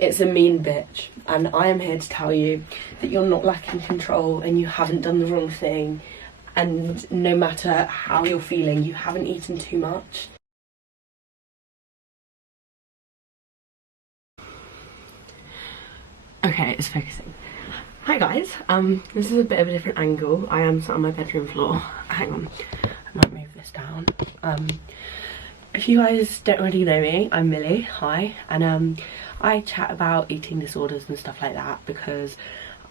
It's a mean bitch, and I am here to tell you that you're not lacking control and you haven't done the wrong thing, and no matter how you're feeling, you haven't eaten too much. Okay, it's focusing. Hi guys, this is a bit of a different angle. I am sat on my bedroom floor. Hang on, I might move this down. If you guys don't already know me, I'm Millie, hi, and I chat about eating disorders and stuff like that because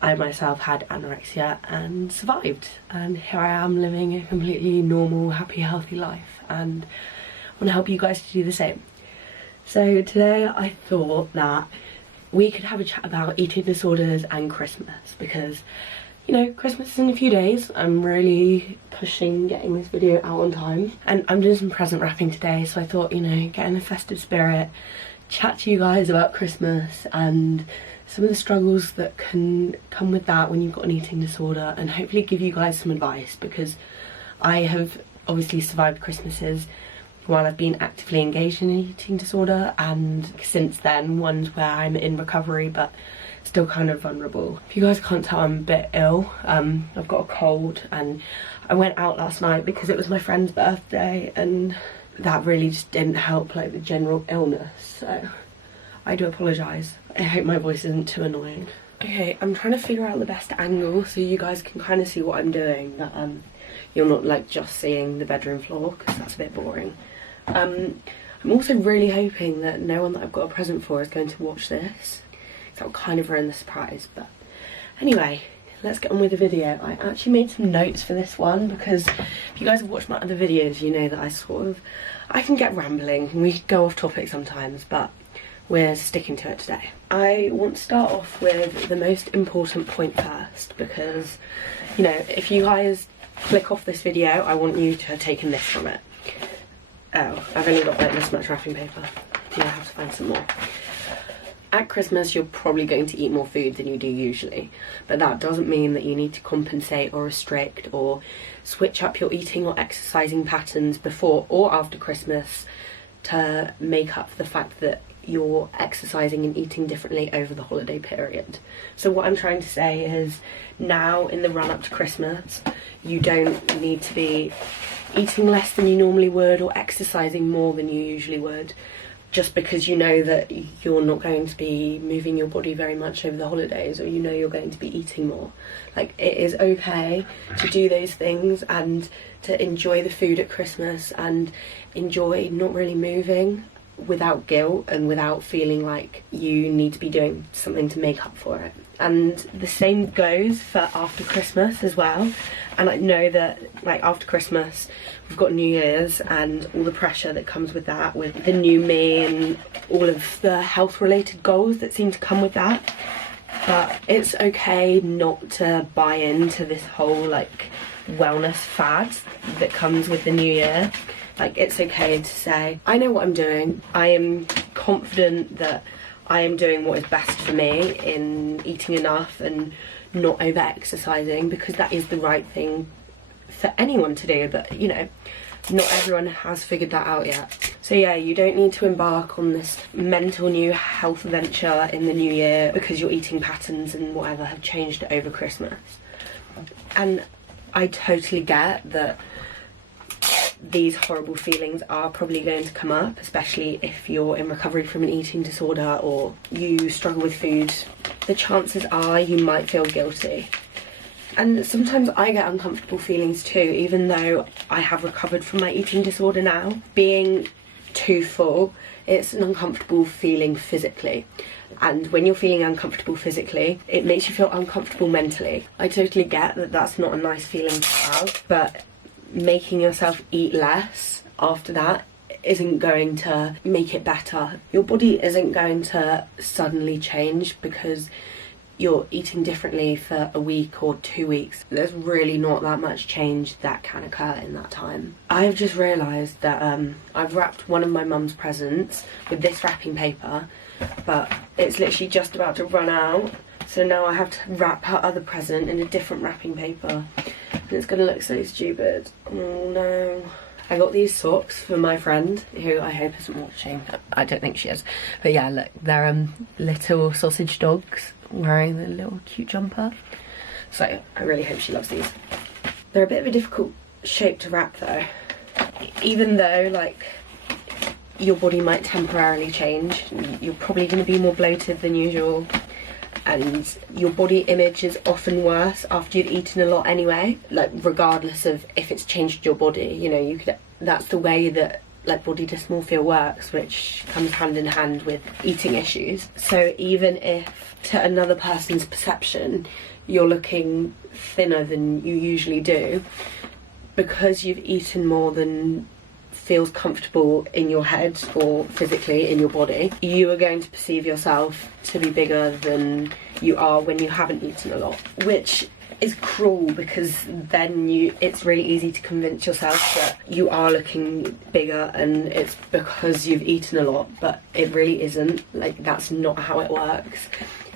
I myself had anorexia and survived, and here I am living a completely normal, happy, healthy life, and I want to help you guys to do the same. So today I thought that we could have a chat about eating disorders and Christmas because, you know, Christmas is in a few days. I'm really pushing getting this video out on time, and I'm doing some present wrapping today, so I thought, you know, get in the festive spirit, chat to you guys about Christmas and some of the struggles that can come with that when you've got an eating disorder, and hopefully give you guys some advice because I have obviously survived Christmases while I've been actively engaged in an eating disorder, and since then ones where I'm in recovery but still kind of vulnerable. If you guys can't tell, I'm a bit ill. I've got a cold, and I went out last night because it was my friend's birthday, and that really just didn't help like the general illness, so I do apologise. I hope my voice isn't too annoying. Okay, I'm trying to figure out the best angle so you guys can kind of see what I'm doing, that you're not like just seeing the bedroom floor because that's a bit boring. I'm also really hoping that no one that I've got a present for is going to watch this, because that will kind of ruin the surprise. But anyway, let's get on with the video. I actually made some notes for this one because if you guys have watched my other videos, you know that I can get rambling and we go off topic sometimes, but we're sticking to it today. I want to start off with the most important point first because, you know, if you guys click off this video, I want you to have taken this from it. Oh, I've only got like this much wrapping paper. Yeah, I have to find some more. At Christmas, you're probably going to eat more food than you do usually, but that doesn't mean that you need to compensate or restrict or switch up your eating or exercising patterns before or after Christmas to make up for the fact that you're exercising and eating differently over the holiday period. So what I'm trying to say is, now in the run up to Christmas, you don't need to be eating less than you normally would or exercising more than you usually would just because you know that you're not going to be moving your body very much over the holidays, or you know you're going to be eating more. Like, it is okay to do those things and to enjoy the food at Christmas and enjoy not really moving without guilt and without feeling like you need to be doing something to make up for it. And the same goes for after Christmas as well. And I know that like after Christmas we've got New Year's and all the pressure that comes with that, with the new me and all of the health related goals that seem to come with that. But it's okay not to buy into this whole like wellness fad that comes with the new year. Like, it's okay to say, I know what I'm doing. I am confident that I am doing what is best for me in eating enough and not over exercising, because that is the right thing for anyone to do. But, you know, not everyone has figured that out yet. So yeah, you don't need to embark on this mental new health venture in the new year because your eating patterns and whatever have changed over Christmas. And I totally get that these horrible feelings are probably going to come up, especially if you're in recovery from an eating disorder or you struggle with food. The chances are you might feel guilty. And sometimes I get uncomfortable feelings too, even though I have recovered from my eating disorder now. Being too full, it's an uncomfortable feeling physically. And when you're feeling uncomfortable physically, it makes you feel uncomfortable mentally. I totally get that that's not a nice feeling to have, but making yourself eat less after that isn't going to make it better. Your body isn't going to suddenly change because you're eating differently for a week or 2 weeks. There's really not that much change that can occur in that time. I've just realised that I've wrapped one of my mum's presents with this wrapping paper, but it's literally just about to run out, so now I have to wrap her other present in a different wrapping paper. And it's gonna look so stupid. Oh no. I got these socks for my friend, who I hope isn't watching. I don't think she is. But yeah, look, they're little sausage dogs wearing the little cute jumper. So I really hope she loves these. They're a bit of a difficult shape to wrap though. Even though like your body might temporarily change, you're probably going to be more bloated than usual, and your body image is often worse after you've eaten a lot anyway, like regardless of if it's changed your body. You know, you could, that's the way that like body dysmorphia works, which comes hand in hand with eating issues. So even if to another person's perception you're looking thinner than you usually do, because you've eaten more than feels comfortable in your head or physically in your body, you are going to perceive yourself to be bigger than you are when you haven't eaten a lot, which is cruel, because then it's really easy to convince yourself that you are looking bigger and it's because you've eaten a lot, but it really isn't. Like, that's not how it works.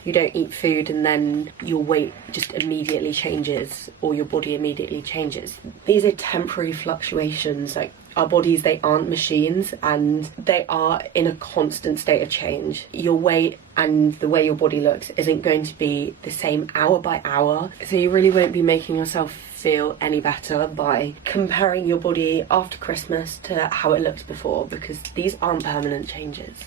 You don't eat food and then your weight just immediately changes or your body immediately changes. These are temporary fluctuations. Like, our bodies, they aren't machines, and they are in a constant state of change. Your weight and the way your body looks isn't going to be the same hour by hour, so you really won't be making yourself feel any better by comparing your body after Christmas to how it looked before, because these aren't permanent changes.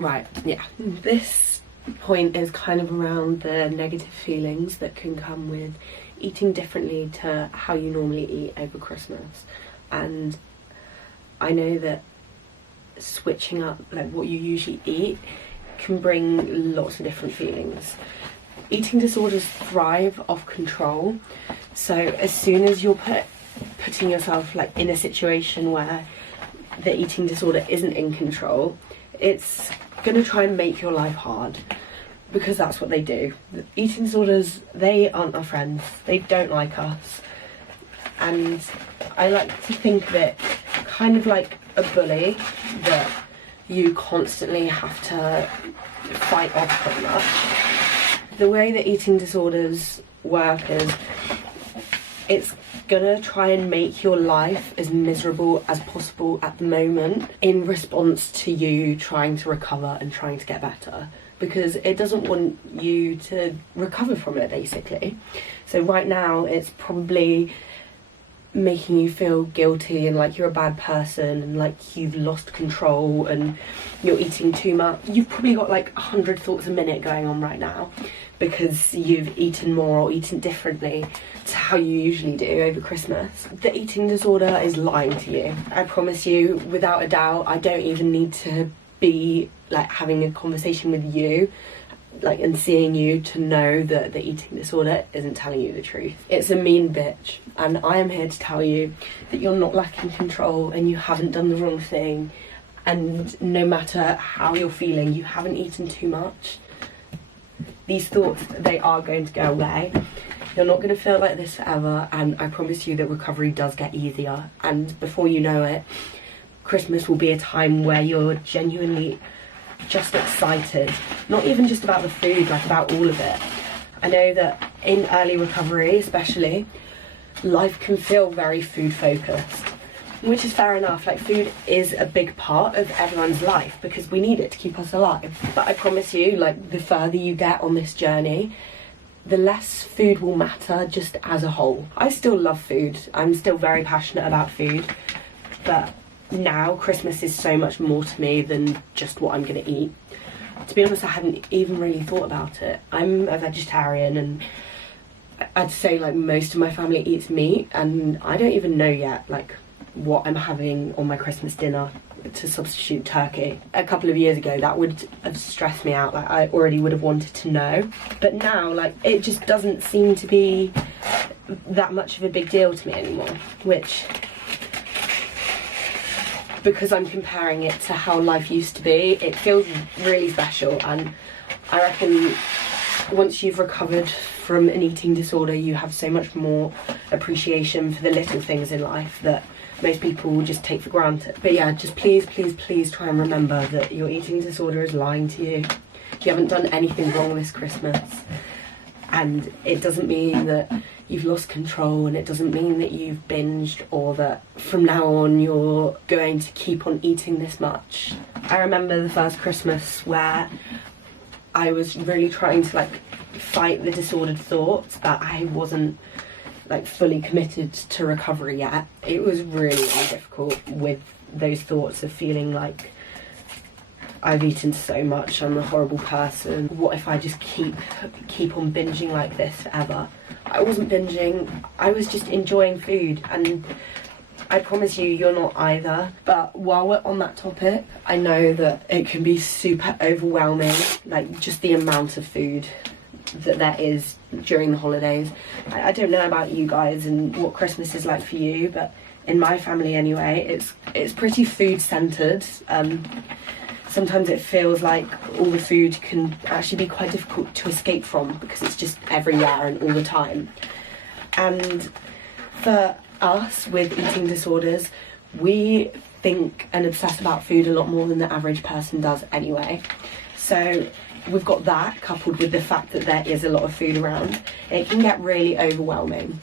Right, yeah. This point is kind of around the negative feelings that can come with eating differently to how you normally eat over Christmas. And I know that switching up like what you usually eat can bring lots of different feelings. Eating disorders thrive off control, so as soon as you're putting yourself like in a situation where the eating disorder isn't in control, it's gonna try and make your life hard, because that's what they do. The eating disorders, they aren't our friends, they don't like us, and I like to think of it kind of like a bully that you constantly have to fight off pretty much. The way that eating disorders work is it's gonna try and make your life as miserable as possible at the moment in response to you trying to recover and trying to get better, because it doesn't want you to recover from it, basically. So right now it's probably making you feel guilty and like you're a bad person and like you've lost control and you're eating too much. You've probably got like 100 thoughts a minute going on right now because you've eaten more or eaten differently to how you usually do over Christmas. The eating disorder is lying to you. I promise you, without a doubt, I don't even need to be like having a conversation with you like and seeing you to know that the eating disorder isn't telling you the truth. It's a mean bitch, and I am here to tell you that you're not lacking control and you haven't done the wrong thing, and no matter how you're feeling, you haven't eaten too much. These thoughts, they are going to go away. You're not going to feel like this forever, and I promise you that recovery does get easier, and before you know it, Christmas will be a time where you're genuinely just excited, not even just about the food, like about all of it. I know that in early recovery especially, life can feel very food focused, which is fair enough. Like, food is a big part of everyone's life because we need it to keep us alive. But I promise you, like, the further you get on this journey, the less food will matter just as a whole. I still love food, I'm still very passionate about food, but now Christmas is so much more to me than just what I'm gonna eat. To be honest, I hadn't even really thought about it. I'm a vegetarian, and I'd say like most of my family eats meat, and I don't even know yet like what I'm having on my Christmas dinner to substitute turkey. A couple of years ago that would have stressed me out, like I already would have wanted to know, but now like it just doesn't seem to be that much of a big deal to me anymore, which, because I'm comparing it to how life used to be, it feels really special. And I reckon once you've recovered from an eating disorder, you have so much more appreciation for the little things in life that most people will just take for granted. But yeah, just please, please, please try and remember that your eating disorder is lying to you. You haven't done anything wrong this Christmas, and it doesn't mean that you've lost control, and it doesn't mean that you've binged or that from now on you're going to keep on eating this much. I remember the first Christmas where I was really trying to like fight the disordered thoughts, but I wasn't like fully committed to recovery yet. It was really, really difficult with those thoughts of feeling like I've eaten so much, I'm a horrible person. What if I just keep on binging like this forever? I wasn't binging, I was just enjoying food, and I promise you, you're not either. But while we're on that topic, I know that it can be super overwhelming, like just the amount of food that there is during the holidays. I don't know about you guys and what Christmas is like for you, but in my family anyway, it's pretty food centered. Sometimes it feels like all the food can actually be quite difficult to escape from because it's just everywhere and all the time. And for us with eating disorders, we think and obsess about food a lot more than the average person does anyway. So we've got that coupled with the fact that there is a lot of food around. It can get really overwhelming.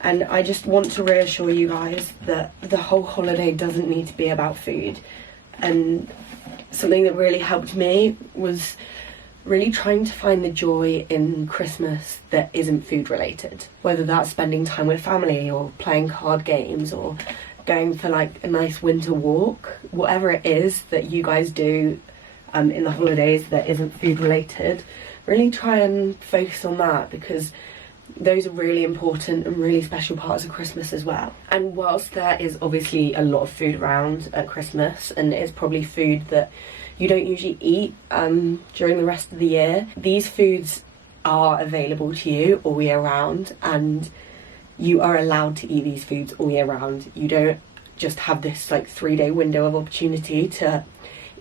And I just want to reassure you guys that the whole holiday doesn't need to be about food. And something that really helped me was really trying to find the joy in Christmas that isn't food related. Whether that's spending time with family or playing card games or going for like a nice winter walk, whatever it is that you guys do in the holidays that isn't food related, really try and focus on that, because those are really important and really special parts of Christmas as well. And whilst there is obviously a lot of food around at Christmas, and it's probably food that you don't usually eat during the rest of the year, these foods are available to you all year round, and you are allowed to eat these foods all year round. You don't just have this like 3-day window of opportunity to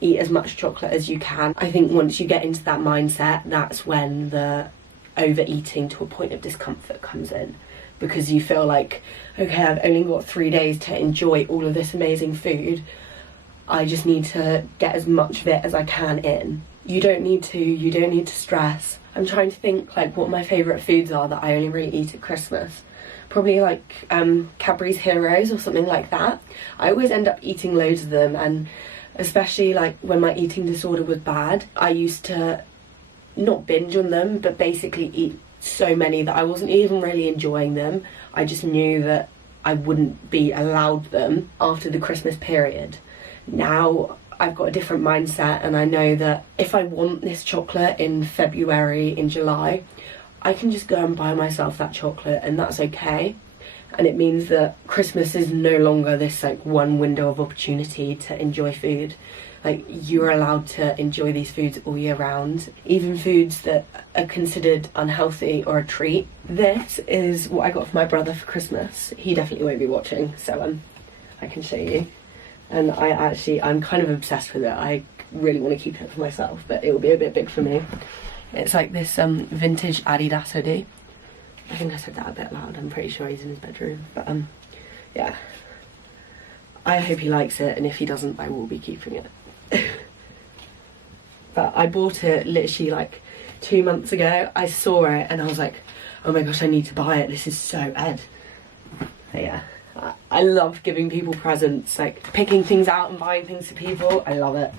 eat as much chocolate as you can. I think once you get into that mindset, that's when the overeating to a point of discomfort comes in, because you feel like, okay, I've only got 3 days to enjoy all of this amazing food. I just need to get as much of it as I can in. You don't need to stress. I'm trying to think like what my favourite foods are that I only really eat at Christmas. Probably like Cadbury's Heroes or something like that. I always end up eating loads of them, and especially like when my eating disorder was bad, I used to not binge on them, but basically eat so many that I wasn't even really enjoying them. I just knew that I wouldn't be allowed them after the Christmas period. Now I've got a different mindset, and I know that if I want this chocolate in February, in July, I can just go and buy myself that chocolate, and that's okay. And it means that Christmas is no longer this like one window of opportunity to enjoy food. Like, you're allowed to enjoy these foods all year round, even foods that are considered unhealthy or a treat. This is what I got for my brother for Christmas. He definitely won't be watching, so I can show you. And I'm kind of obsessed with it. I really want to keep it for myself, but it will be a bit big for me. It's like this vintage Adidas hoodie. I think I said that a bit loud. I'm pretty sure he's in his bedroom, but yeah. I hope he likes it, and if he doesn't, I will be keeping it. But I bought it literally like 2 months ago. I saw it and I was like, oh my gosh, I need to buy it. This is so Ed. But yeah, I love giving people presents, like picking things out and buying things for people. I love it.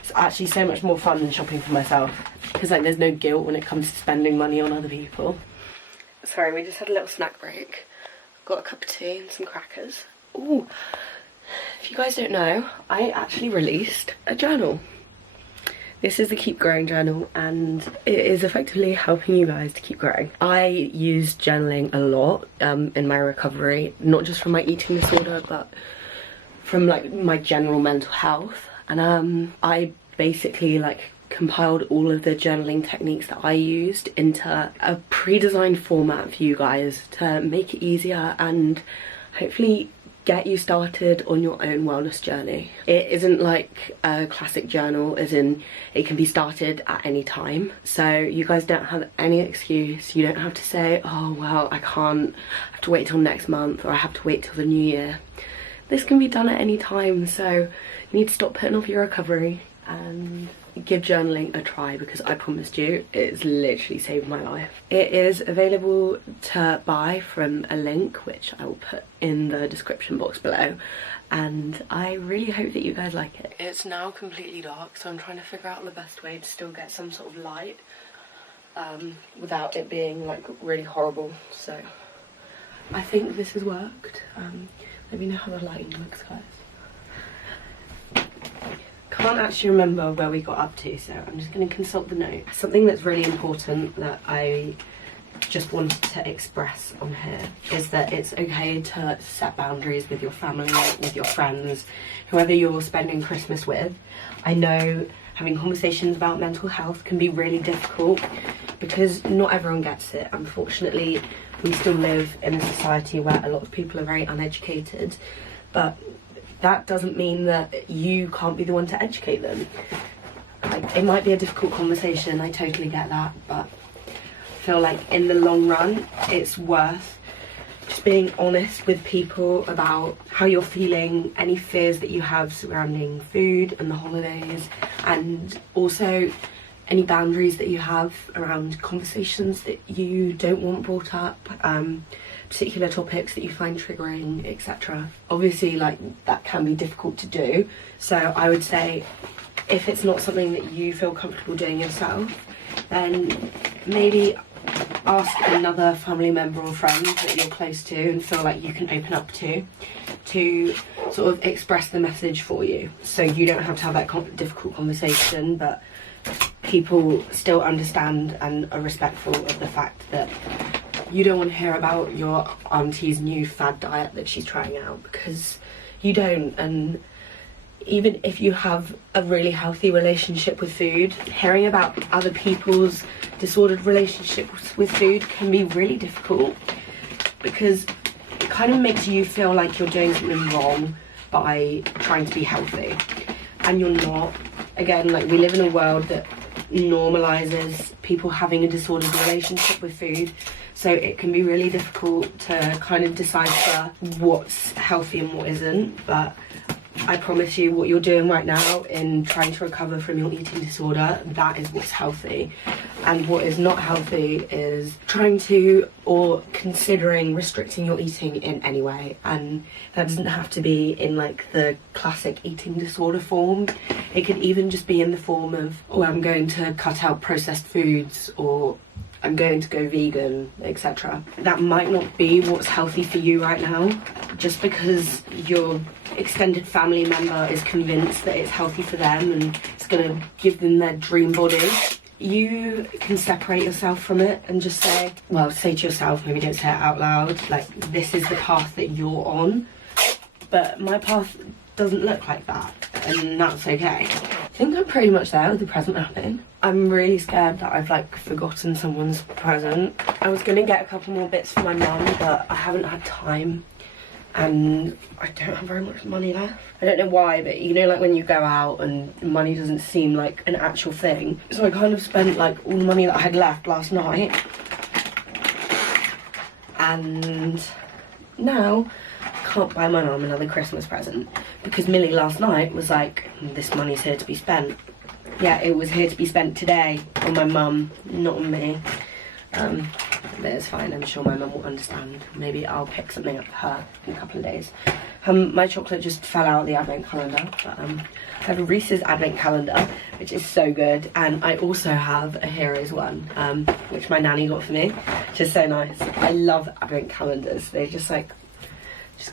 It's actually so much more fun than shopping for myself, because like there's no guilt when it comes to spending money on other people. Sorry, we just had a little snack break. Got a cup of tea and some crackers. Ooh. If you guys don't know, I actually released a journal. This is the Keep Growing journal, and it is effectively helping you guys to keep growing. I use journaling a lot in my recovery, not just from my eating disorder, but from like my general mental health. And I basically like compiled all of the journaling techniques that I used into a pre-designed format for you guys to make it easier and hopefully get you started on your own wellness journey. It isn't like a classic journal, as in it can be started at any time. So you guys don't have any excuse. You don't have to say, oh well, I have to wait till next month, or I have to wait till the new year. This can be done at any time, so you need to stop putting off your recovery and give journaling a try, because I promised you, it's literally saved my life. It is available to buy from a link which I will put in the description box below, and I really hope that you guys like it. It's now completely dark, so I'm trying to figure out the best way to still get some sort of light without it being like really horrible. So I think this has worked. Let me know how the lighting looks, guys. Can't actually remember where we got up to, so I'm just going to consult the note. Something that's really important that I just wanted to express on here is that it's okay to set boundaries with your family, with your friends, whoever you're spending Christmas with. I know having conversations about mental health can be really difficult because not everyone gets it. Unfortunately, we still live in a society where a lot of people are very uneducated, but that doesn't mean that you can't be the one to educate them. Like, it might be a difficult conversation, I totally get that, but I feel like in the long run, it's worth just being honest with people about how you're feeling, any fears that you have surrounding food and the holidays, and also any boundaries that you have around conversations that you don't want brought up, particular topics that you find triggering, etc. Obviously, like, that can be difficult to do, so I would say if it's not something that you feel comfortable doing yourself, then maybe ask another family member or friend that you're close to and feel like you can open up to sort of express the message for you, so you don't have to have that difficult conversation, but people still understand and are respectful of the fact that you don't want to hear about your auntie's new fad diet that she's trying out, because you don't. And even if you have a really healthy relationship with food, hearing about other people's disordered relationships with food can be really difficult, because it kind of makes you feel like you're doing something wrong by trying to be healthy, and you're not. Again, like, we live in a world that normalizes people having a disordered relationship with food, so it can be really difficult to kind of decipher what's healthy and what isn't. But I promise you, what you're doing right now in trying to recover from your eating disorder, that is what's healthy. And what is not healthy is trying to or considering restricting your eating in any way. And that doesn't have to be in like the classic eating disorder form. It could even just be in the form of, oh, I'm going to cut out processed foods, or I'm going to go vegan, etc. That might not be what's healthy for you right now. Just because your extended family member is convinced that it's healthy for them and it's going to give them their dream body, you can separate yourself from it and just say, well, say to yourself, maybe don't say it out loud, like, this is the path that you're on, but my path doesn't look like that, and that's okay. I think I'm pretty much there with the present wrapping. I'm really scared that I've like forgotten someone's present. I was gonna get a couple more bits for my mum, but I haven't had time, and I don't have very much money left. I don't know why, but you know, like when you go out and money doesn't seem like an actual thing. So I kind of spent like all the money that I had left last night, and now I can't buy my mum another Christmas present because Millie last night was like, this money's here to be spent. Yeah, it was here to be spent today on my mum, not on me. But it's fine, I'm sure my mum will understand. Maybe I'll pick something up for her in a couple of days. My chocolate just fell out of the advent calendar, but I have a Reese's advent calendar, which is so good, and I also have a Heroes one, which my nanny got for me, which is so nice. I love advent calendars. They just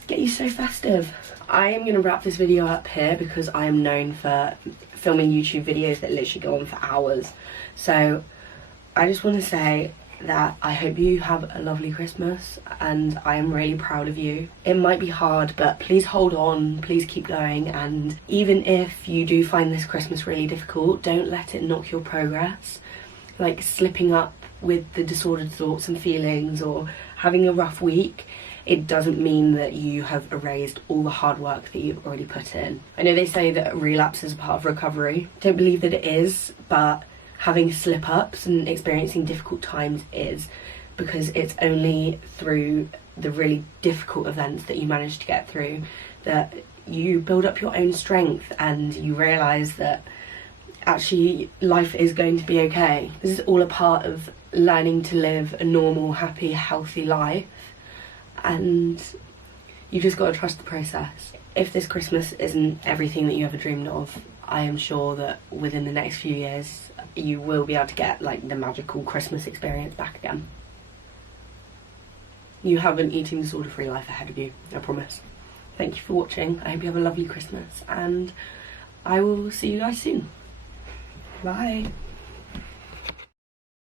get you so festive. I am going to wrap this video up here because I am known for filming YouTube videos that literally go on for hours. So I just want to say that I hope you have a lovely Christmas, and I am really proud of you. It might be hard, but please hold on, please keep going, and even if you do find this Christmas really difficult, don't let it knock your progress. Like slipping up with the disordered thoughts and feelings or having a rough week, it doesn't mean that you have erased all the hard work that you've already put in. I know they say that relapse is a part of recovery. Don't believe that it is, but having slip-ups and experiencing difficult times is, because it's only through the really difficult events that you manage to get through that you build up your own strength, and you realise that actually life is going to be okay. This is all a part of learning to live a normal, happy, healthy life, and you just got to trust the process. If this Christmas isn't everything that you ever dreamed of, I am sure that within the next few years you will be able to get like the magical Christmas experience back again. You have an eating disorder free life ahead of you, I promise. Thank you for watching. I hope you have a lovely Christmas, and I will see you guys soon. Bye.